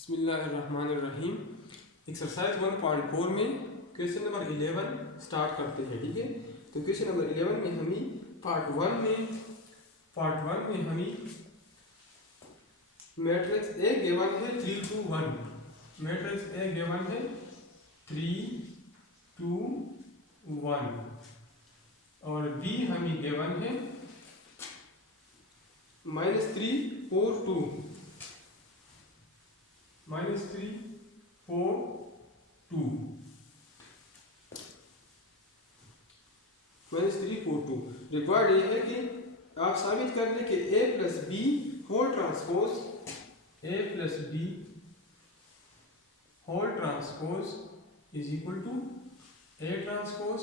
बिस्मिल्लाहिर्रहमानिर्रहीम। एक्सरसाइज 1.4 में question number 11 start करते हैं। ठीक है, तो क्वेश्चन नंबर 11 में हमें पार्ट वन में हमें मैट्रिक्स ए गिवन है 3 2 1। मैट्रिक्स ए गिवन है 3 2 1 और बी हमें गिवन है -3 4 2 -3 4 2 रिक्वायर्ड ये है कि आप साबित कर लें कि a plus B whole transpose is equal to a transpose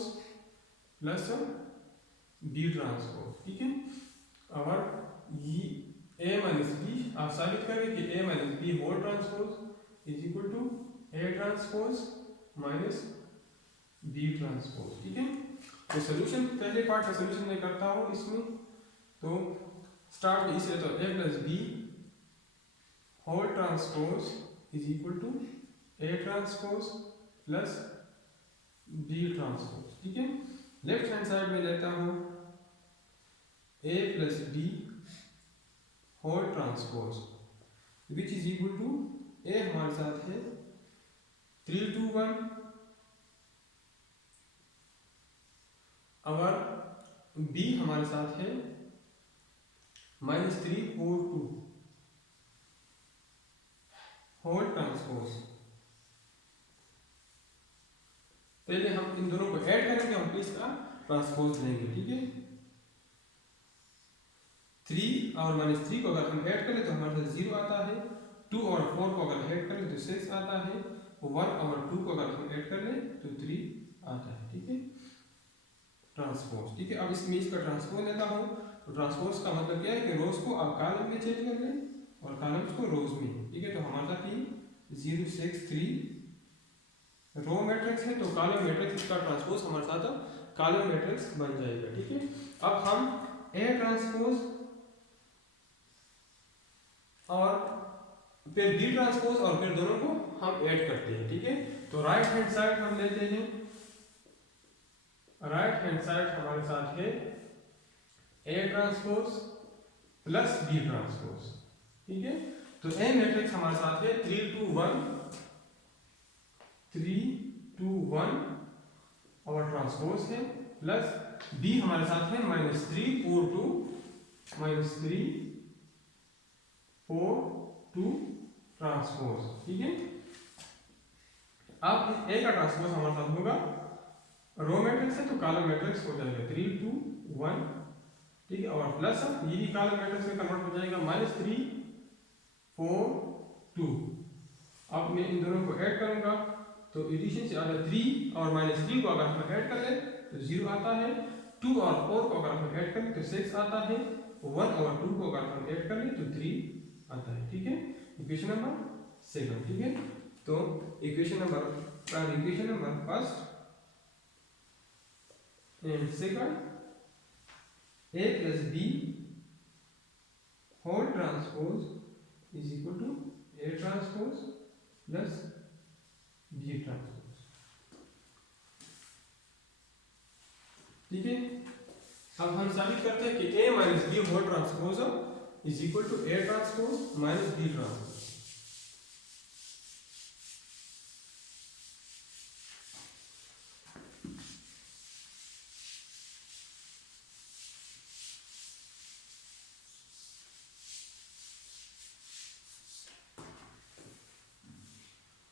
plus b transpose. ठीक है, और ये a माइनस बी आप साबित करें कि a minus B whole transpose is equal to a transpose minus b transpose. ठीक है, तो सोल्यूशन पहले पार्ट का सोल्यूशन मैं करता हूँ इसमें। तो स्टार्ट इसे तो a plus B whole transpose is equal to a transpose plus b transpose. ठीक है, लेफ्ट हैंड साइड में लेता हूँ a plus B whole transpose which is equal to a हमारे साथ है 3 2 1 और b हमारे साथ है -3 4 2 होल ट्रांसपोज। पहले हम इन दोनों को ऐड करेंगे और फिर इसका ट्रांसपोज लेंगे। ठीक है, 3 और -3 को अगर हम ऐड करें तो हमारे पास 0 आता है। 2 और 4 को अगर ऐड करें तो 6 आता है। 1 और 2 को अगर हम ऐड कर लें तो 3 आता है। ठीक है, ट्रांसपोज। ठीक है, अब इसमें इसका ट्रांसपोज लेता हूँ। तो ट्रांसपोज का मतलब क्या है कि रोज को आप कॉलम में चेंज कर लें और कॉलम्स को रोज में। ठीक है, तो हमारे साथ ये 0 6 3 रो मैट्रिक्स है, तो कॉलम मैट्रिक्स का ट्रांसपोज हमारे साथ कॉलम मैट्रिक्स बन जाएगा। ठीक है, अब हम ए ट्रांसपोज और फिर बी ट्रांसपोज और फिर दोनों को हम ऐड करते हैं। ठीक है, तो राइट हैंड साइड हम लेते हैं। राइट हैंड साइड हमारे साथ है A transpose plus B transpose. ठीक है, तो ए मैट्रिक्स हमारे साथ है 3 2 1 और ट्रांसपोज है प्लस बी हमारे साथ है -3 4 2 ट्रांसपोज। ठीक है, अब ए का ट्रांसपोज हमारे साथ होगा रो मैट्रिक्स है तो कॉलम मैट्रिक्स हो जाएगा 3 2 1। ठीक है, और प्लस ये भी कॉलम मैट्रिक्स में कन्वर्ट हो जाएगा -3 4 2। अब मैं इन दोनों को ऐड करूंगा तो एडिशन से आता है 3 और -3 को अगर हम ऐड कर लें तो 0 आता है। 2 और 4 को अगर हम ऐड करें तो 6 आता है। 1 और 2 को अगर हम ऐड कर लें तो 3 आता है। ठीक है, इक्वेशन नंबर 7। ठीक है, तो equation number first and second a plus b whole transpose is equal to a transpose plus b transpose. ठीक है, अब हम साबित करते हैं कि a minus b whole transpose is equal to a transpose minus b transpose.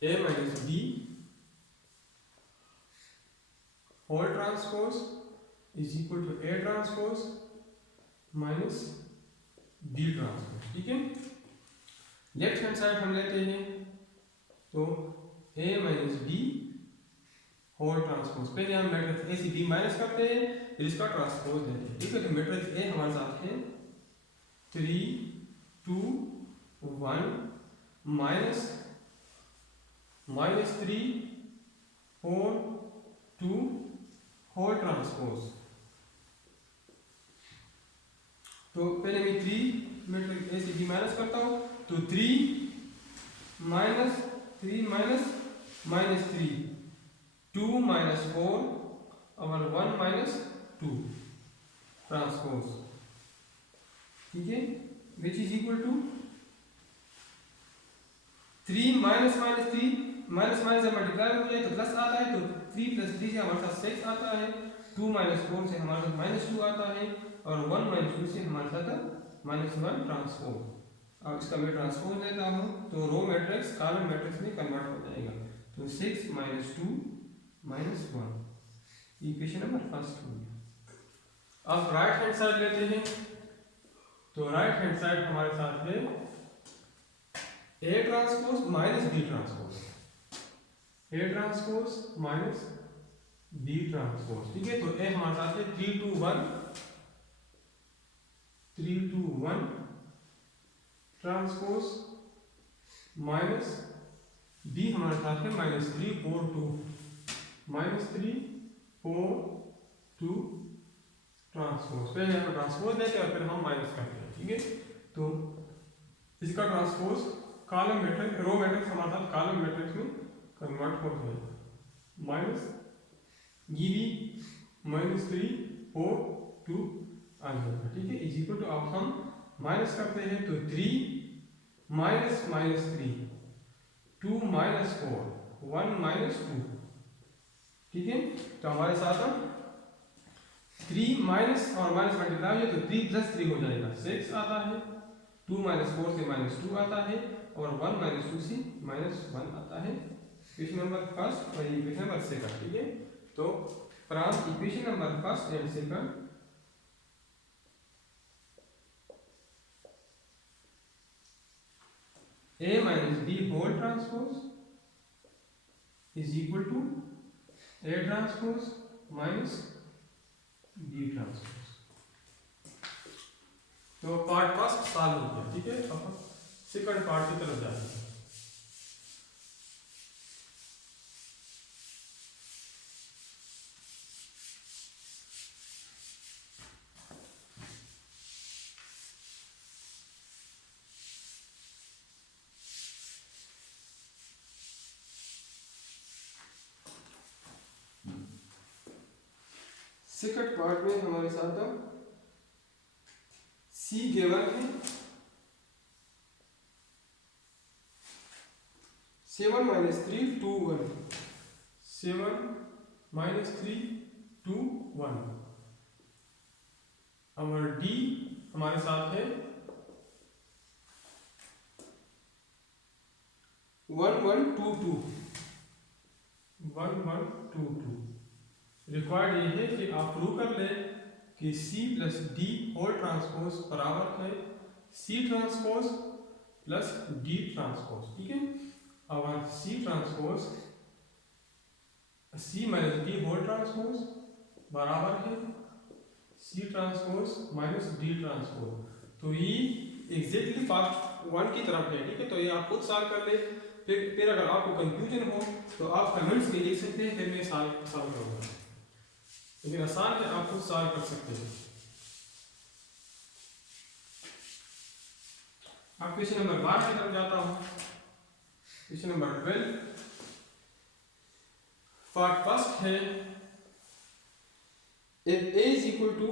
a minus b whole transpose is equal to a transpose minus b transpose। ठीक है, लेफ्ट हैंड साइड हम लेते हैं तो a minus b whole transpose. पहले हम matrix a से b minus करते हैं फिर इसका ट्रांसपोज लेते हैं। ठीक है, तो मैट्रिक्स a हमारे साथ है 3 2 1 -3 4 2 होल ट्रांसपोज। तो पहले मैं 3 मैट्रिक्स ए से बी माइनस करता हूँ तो 3 -3 -3 2 -4 और 1 -2 ट्रांसपोज, ठीक है, which is equal to 3 minus minus जब मल्टीप्लाई हो जाए तो प्लस आता है, तो 3 + 3 से हमारे साथ 6 आता है, 2 - 4 से हमारे साथ -2 आता है, और 1 - 2 से हमारे साथ -1 ट्रांसपोज। अब इसका मैं ट्रांसपोज लेता हूँ तो रो मैट्रिक्स कॉलम मैट्रिक्स में कन्वर्ट हो जाएगा, तो 6 - 2 - 1 इक्वेशन नंबर फर्स्ट हो गया। अब राइट हैंड साइड लेते हैं, तो राइट हैंड साइड हमारे साथ है A transpose minus B transpose, A transpose minus B transpose, ठीक है। तो A हमारे साथ है 3 to 1 ट्रांसपोज माइनस B हमारे साथ है -3 4 2 -3 4 2 ट्रांसपोज। पहले हम ट्रांसपोज लेते हैं और फिर हम माइनस करते हैं, ठीक है। तो इसका transpose column matrix row matrix हमारे साथ कॉलम मैट्रिक्स में कन्वर्ट हो जाएगा, माइनस ये भी -3 4 2 आ जाएगा, ठीक है, इज इक्वल टू, अब हम माइनस करते हैं तो 3 -3 2 -4 1 -2, ठीक है। तो हमारे साथ 3 माइनस और माइनस मल्टीप्लाई है तो 3 + 3 हो जाएगा, 6 आता है, 2 - 4 से -2 आता है, और 1 - 2 से -1 आता है। इक्वेशन नंबर फर्स्ट और इक्वेशन नंबर सेकंड, ठीक है। तो from equation number first and second A minus B whole transpose is equal to A transpose minus B transpose। तो पार्ट फर्स्ट सॉल्व हो गया, ठीक है। अब सेकंड पार्ट की तरफ जाते हैं। सेकंड पार्ट में हमारे साथ C गिवन है 7 - 3 2 1 7 - 3 2 1। और D हमारे साथ है 1 1 2 2 1 1 2 2। रिक्वायर्ड ये है कि आप प्रूव कर ले कि C + D होल ट्रांसपोज बराबर है C transpose plus D transpose, ठीक है। और C transpose C - D whole transpose बराबर है C transpose minus D transpose. तो ये एग्जैक्टली पार्ट 1 की तरफ है, ठीक है। तो ये आप खुद सॉल्व कर ले, फिर अगर आपको कंफ्यूजन हो तो आप कमेंट्स में लिख सकते हैं, फिर मैं सॉल्व करूँगा, लेकिन आसान है, आप खुद सॉल्व कर सकते हैं। अब क्वेश्चन नंबर 12 की तरफ जाता हूँ। क्वेश्चन नंबर 12 पार्ट फर्स्ट है if A is equal to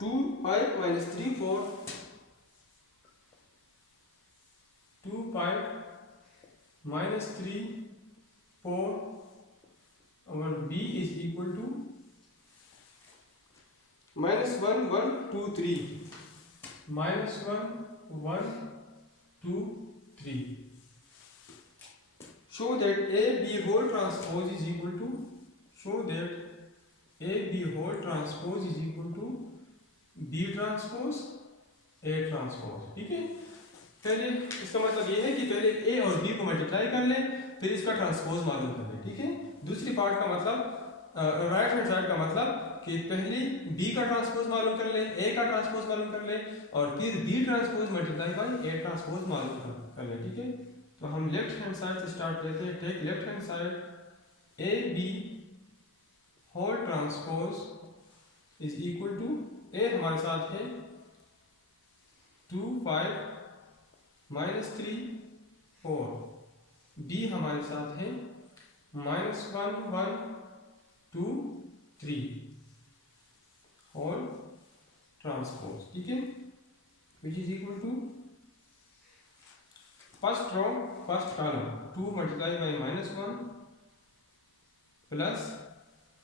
2 5 - 3 4 2 5 - 3 4 और B is equal to -1 1 2 3 -1 1 2 3। show that A B whole transpose is equal to show that A B whole transpose is equal to B transpose A transpose, ठीक है। पहले इसका मतलब ये है कि पहले A और B को मल्टीप्लाई कर ले, फिर इसका ट्रांसपोज मालूम कर ले, ठीक है। दूसरी पार्ट का मतलब राइट हैंड साइड का मतलब कि पहले B का ट्रांसपोज मालूम कर ले, A का ट्रांसपोज मालूम कर ले, और फिर B transpose multiply by A transpose मालूम कर ले, ठीक है। तो हम लेफ्ट हैंड साइड से स्टार्ट लेते हैं। Take left hand side A B whole transpose is equal to A हमारे साथ है 2 5 - 3 4, बी हमारे साथ है -1 1 2 3 होल ट्रांसपोज, ठीक है, which is equal to first row first column 2 multiply by -1 plus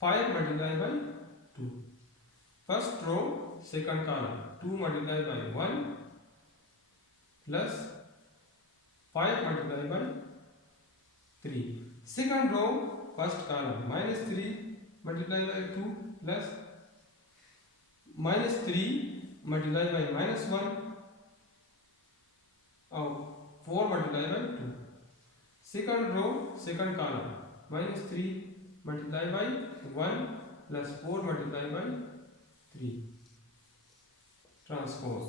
5 multiply by 2, first row second column 2 multiply by 1 plus 5 multiply by 3, second row first column -3 multiply by 2 plus -3 multiply by -1 और 4 multiply by 2, second row second column -3 multiply by 1 plus 4 multiply by 3 transpose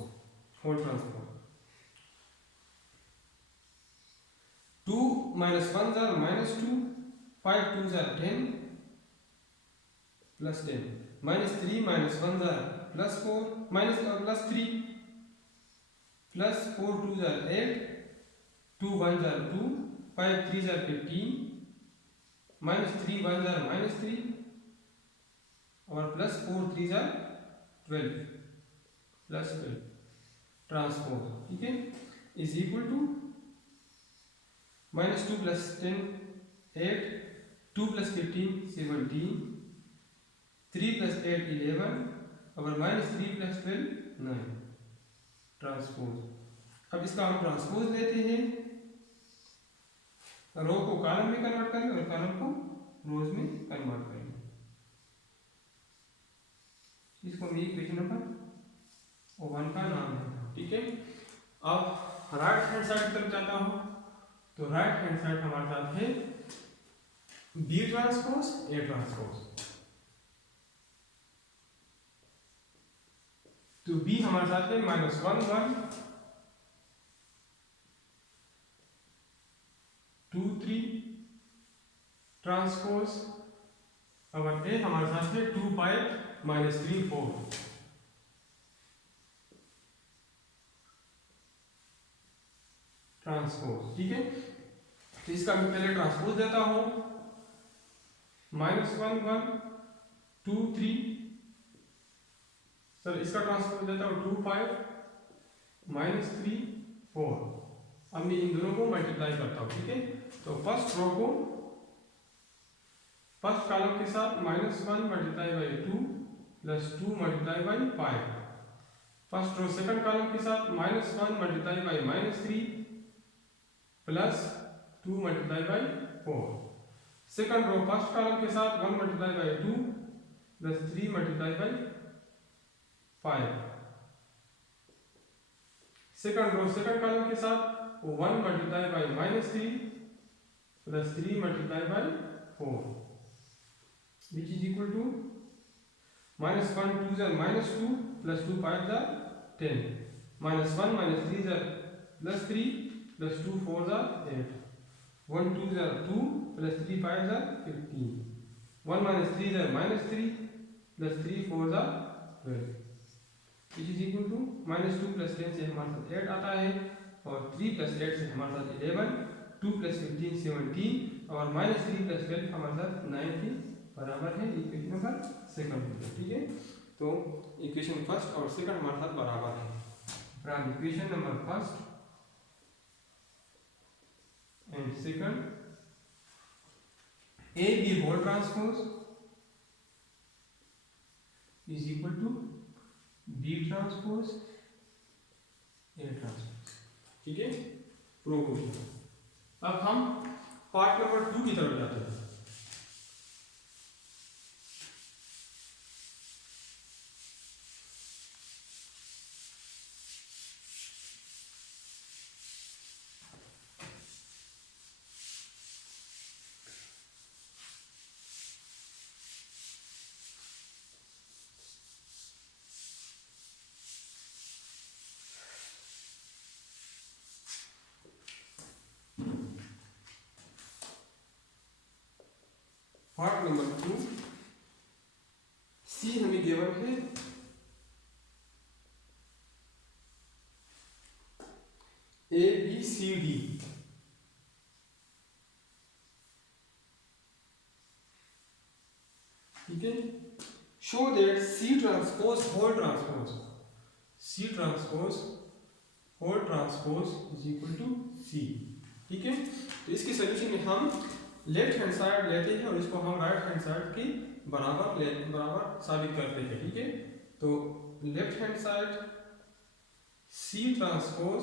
whole transpose, 2 -1 -2 5 2 10 plus 10 -3 -1 +4 plus 3 plus 4 2 8 2 1 2 5 3 15 -3 1 -3 और plus 4 3 12 plus 12 transpose, ठीक है, is equal to -2 plus 10 8 2 plus 15 17 3 plus 8 11 और -3 plus 12 9 transpose. अब इसका हम transpose लेते हैं, रो को कॉलम में कन्वर्ट करेंगे और कॉलम को रोज में कन्वर्ट करेंगे, इसको मैं इक्वेशन नंबर 1 का नाम है, ठीक है। अब राइट हैंड साइड की तरफ जाता हूं, तो राइट हैंड साइड हमारे साथ है बी ट्रांसपोज ए ट्रांसपोज, तो बी हमारे साथ है -1 1 2 3 ट्रांसपोज, और ए हमारे साथ है 2 5 -3 4 ट्रांसपोज, ठीक है। तो इसका मैं पहले ट्रांसपोज देता हूं, -1 1 2 3, सर इसका ट्रांसपोज देता हूं 2 5 -3 4, अब मैं इन दोनों को मल्टीप्लाई करता हूं, ठीक है। तो फर्स्ट रो को फर्स्ट कॉलम के साथ -1 multiply by 2 plus 2 multiply by 5, first row second column के साथ -1 multiply by -3 plus 2 multiply by 4, second row first column के साथ 1 multiply by 2 plus 3 multiply by 5, second row second column के साथ 1 multiply by -3 plus 3 multiply by 4, which is equal to -1 2 -2 plus 2 5 10 -1 -3 plus 3 plus 2 4 8 1 2 2 plus 3 5 15 1 -3 -3 plus 3 4 12, which is equal to -2 plus 10 से हमारे साथ 8 आता है और 3 प्लस 8 से हमारे साथ 11 2 प्लस 15 17 और -3 प्लस 12 हमारे साथ 9 के बराबर है, इक्वेशन नंबर सेकंड, ठीक है। तो इक्वेशन फर्स्ट और सेकंड हमारे साथ बराबर है, from equation number first and second a b whole transpose is equal to b transpose a transpose, ठीक है, प्रूव हो गया। अब हम पार्ट नंबर 2 की तरफ जाते हैं। पार्ट नंबर 2 सी हमें गिवन है ए बी सी डी, ठीक है। Show that C transpose whole transpose, C transpose whole transpose is equal to C, ठीक है। तो इसके सोल्यूशन में हम लेफ्ट हैंड साइड लेते हैं और इसको हम राइट हैंड साइड के बराबर साबित करते हैं, ठीक है। तो left hand side C transpose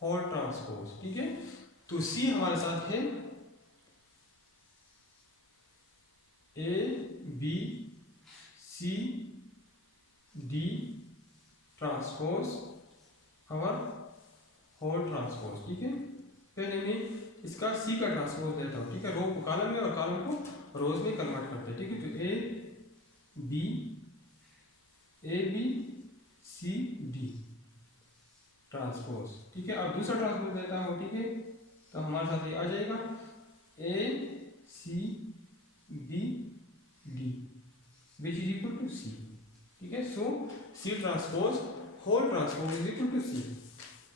whole transpose, ठीक है। तो सी हमारे साथ है A B C D transpose और होल ट्रांसपोज, ठीक है। पहले मैं इसका सी का ट्रांसपोज लेता हूँ, ठीक है। रो को कॉलम में और कॉलम को रोज में कन्वर्ट करते हैं, ठीक है। तो A B C D transpose, ठीक है। अब दूसरा ट्रांसपोज लेता हूँ, ठीक है। तो हमारे साथ ये आ जाएगा A C B D which is equal to C, ठीक है। So C transpose whole transpose is equal to C.